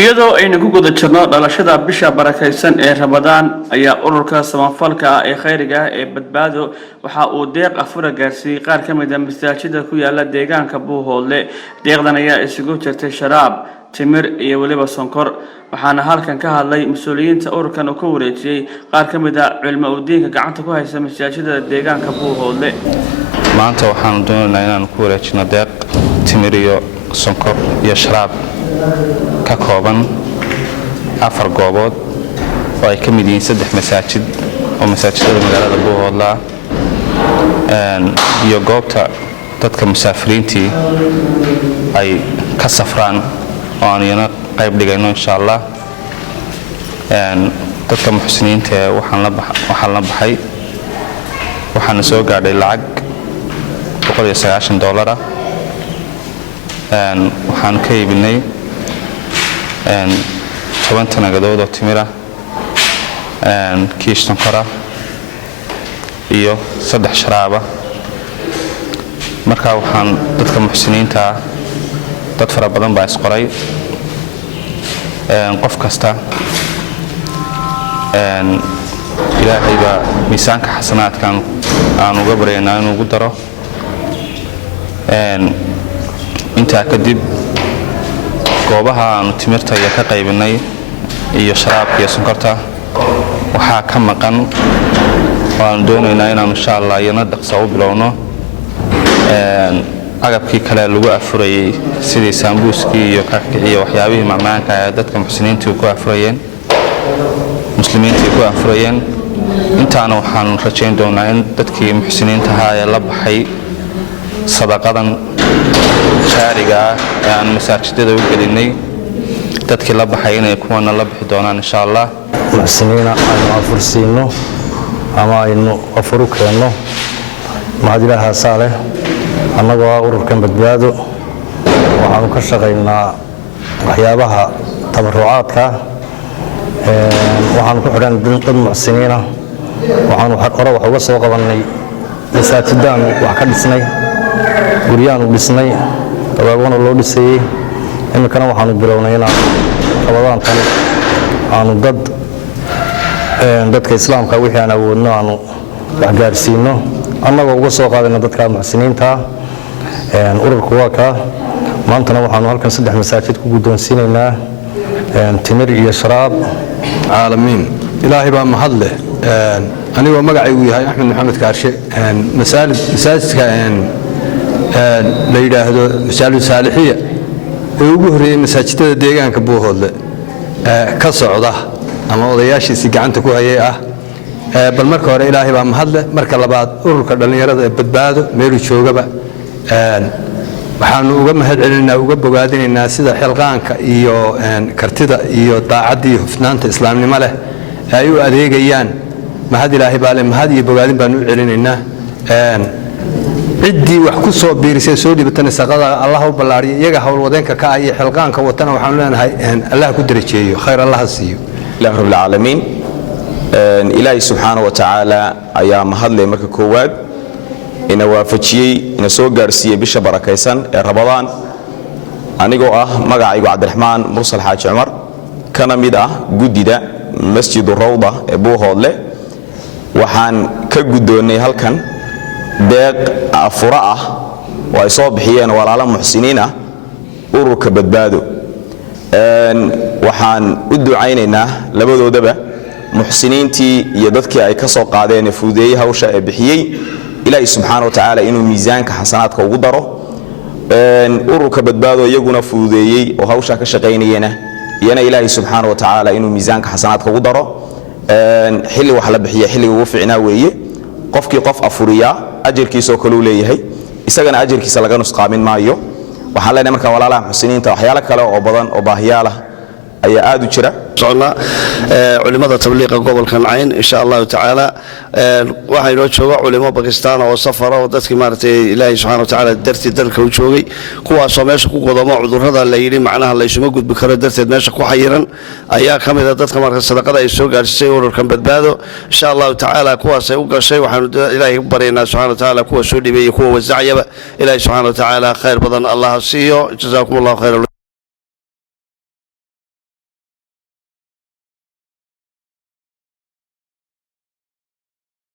iyadoo ayna ku guda jirno dhalashada bisha barakaysan ee Ramadaan ayaa ururka samafalka ee khayriga ah ee badbaado waxa uu deeq afura gaarsiiyay qaar ka mid ah masaajidada ku yaala deegaanka Buuhoodle. deeqdan ayaa isugu jirtay sharaab, timir iyo waliba sonkor. waxaana halkan ka hadlay mas'uuliyiinta ururkan oo ka wareejiyay qaar ka mid ah cilmi diinka gacanta ku haysta masaajidada deegaanka Buuhoodle. maanta waxaan doonaynaa inaan ku wareejino deeq timir iyo sonkor iyo sharaab ka kooban 4 goobood oo ay ka mid yihiin 3 masaajid oo masaajidada magaalada Buuhoodle iyo goobta dadka musaafiriintii ay ka safraan oo aan iyana qayb dhigayno insha Allah. dadka muxsiniinta waxaan la baxay waxaan soo gaadhay lacag $190 waxaan ka iibinay 10 tanagadood oo timira kiish sonkora iyo 3 sharaaba. marka waxaan dadka muxsiniinta dad fara badan baa isqoray qof kasta ilaahay baa miisaanka xasanaadkan aan uga bareynaa inuu ugu daro. intaa kadib goobaha aanu timirta iyo ka qaybinay iyo sharaabka iyo sonkorta waxaa ka maqan oo aan doonaynaa inaan insha Allah iyana dhaqso u bilowno agabkii kale lagu afurayay sidii sambuuskii iyo kakii iyo waxyaabihii macmaanka ah dadka muxsiniintu ku afurayeen muslimiintu ku afurayeen. intaana waxaan rajayn doonaa in dadkii muxsiniinta ahaa ee la baxay sadaqadan shaariga ah aan masaajidada u gelinay dadkii la baxay inay kuwana la bixi doonaan insha Allah. muxsiniina aynu afursiino ama aynu afuru keenno mahadilaha saaleh annagoo ururkan badbaado waxaanu ka shaqaynaa waxyaabaha tabarucaadka waxaanu ku xidhan dad muxsiniina waxaanu hore wax uga soo qabanay masaajidaan wax ka dhisnay guryaanu dhisnay dabaaqona loo dhisayay imikana waxaanu bilownay inaan qabadaantan aanu dadka islaamka wixii aan awoodno aanu wax gaarsiino annagoo uga soo qaadayna dadka muxsiniinta ururku waa ka maantana waxaanu halkan 3 masaajid ku guddoonsiinaynaa timir iyo sharaab. caalamiin ilaahay baa mahad leh. anigoo magacaygu yahay Axmed Maxamed Kaarshe masaajidka la yiraahdo Masaajid Saalixiya ee ugu horeeyay masaajidada deegaanka Buuhoodle ka socda ama odayaashiisi gacanta ku hayay bal marka hore ilaahay baa mahad leh. marka labaad ururka dhalinyarada ee badbaado meel joogaba waxaanu uga mahad celinaynaa uga bogaadinaynaa sida xilqaanka iyo kartida iyo daacadda iyo hufnaanta islaamnimo leh ay u adeegayaan. mahad ilaahay baa leh mahad iyo bogaadin baanu u celinaynaa. ciddii wax ku soo biirisay soo dhibatana saqada Allah u ballaariyo iyaga hawl wadeenka ka ay xilqaanka watana waxaan leenahay Allah ku darajeeyo khayr Allah siiyo. ilaahi rabbil aalamiin ilaahi subhanahu wa ta'ala ayaa mahad leh marka koowaad ina waafajiyay ina soo gaarsiiyay bisha barakaysan ee Ramadaan anigoo magacaygu Cabdiraxmaan Mursal Xaaji Umar kana mid gudida Masjidul Rawda ee Buuhoodle. waxaan ka guddoonay halkan deeq afura oo ay soo bixiyeen walaalo muxsiniin ururka badbaado. waxaan u ducaynaynaa labadoodaba muxsiniintii iyo dadkii ay ka soo qaadeen fuudeeyay hawsha ee bixiyay ilaahay subhanahu wa ta'ala inuu miisaanka xasanaadka ugu daro. ururka badbaado iyaguna fuudeeyay oo hawsha ka shaqeynayeen iyana ilaahay subhanahu wa ta'ala inuu miisaanka xasanaadka ugu daro. xilli wax la bixiyo xilliga ugu fiicnaa weeye qofkii qof afuriya ajarkiisa kale uu leeyahay isagana ajarkiisa laga nusqaamin maayo. waxaan leenahay marka walaalaha muxsiniinta waxyaalo kale oo badan oo baahiyaala ayaa aad u jira culimada tabliiqa gobolka Nacayn insha Allah ta'ala waxay noo jooga culimo Pakistan oo safar oo dadkii maartay Ilaahay subhanahu wa ta'ala dartii dalka u joogay kuwaas oo meesha ku qodamo cudurrada la yiri macnaha la isuma gudbi karo darteed meesha ku xayiran ayaa kamid ah dadka marka sadaqada ay soo gaarsiisay ururkan badbaado insha Allah ta'ala kuwaas ay u gashay waxaan Ilaahay u bareynaa subhanahu wa ta'ala kuwa soo dhibay kuwa wasaacayaba Ilaahay subhanahu wa ta'ala khayr badan Allah siiyo jazaakumullahu khayran.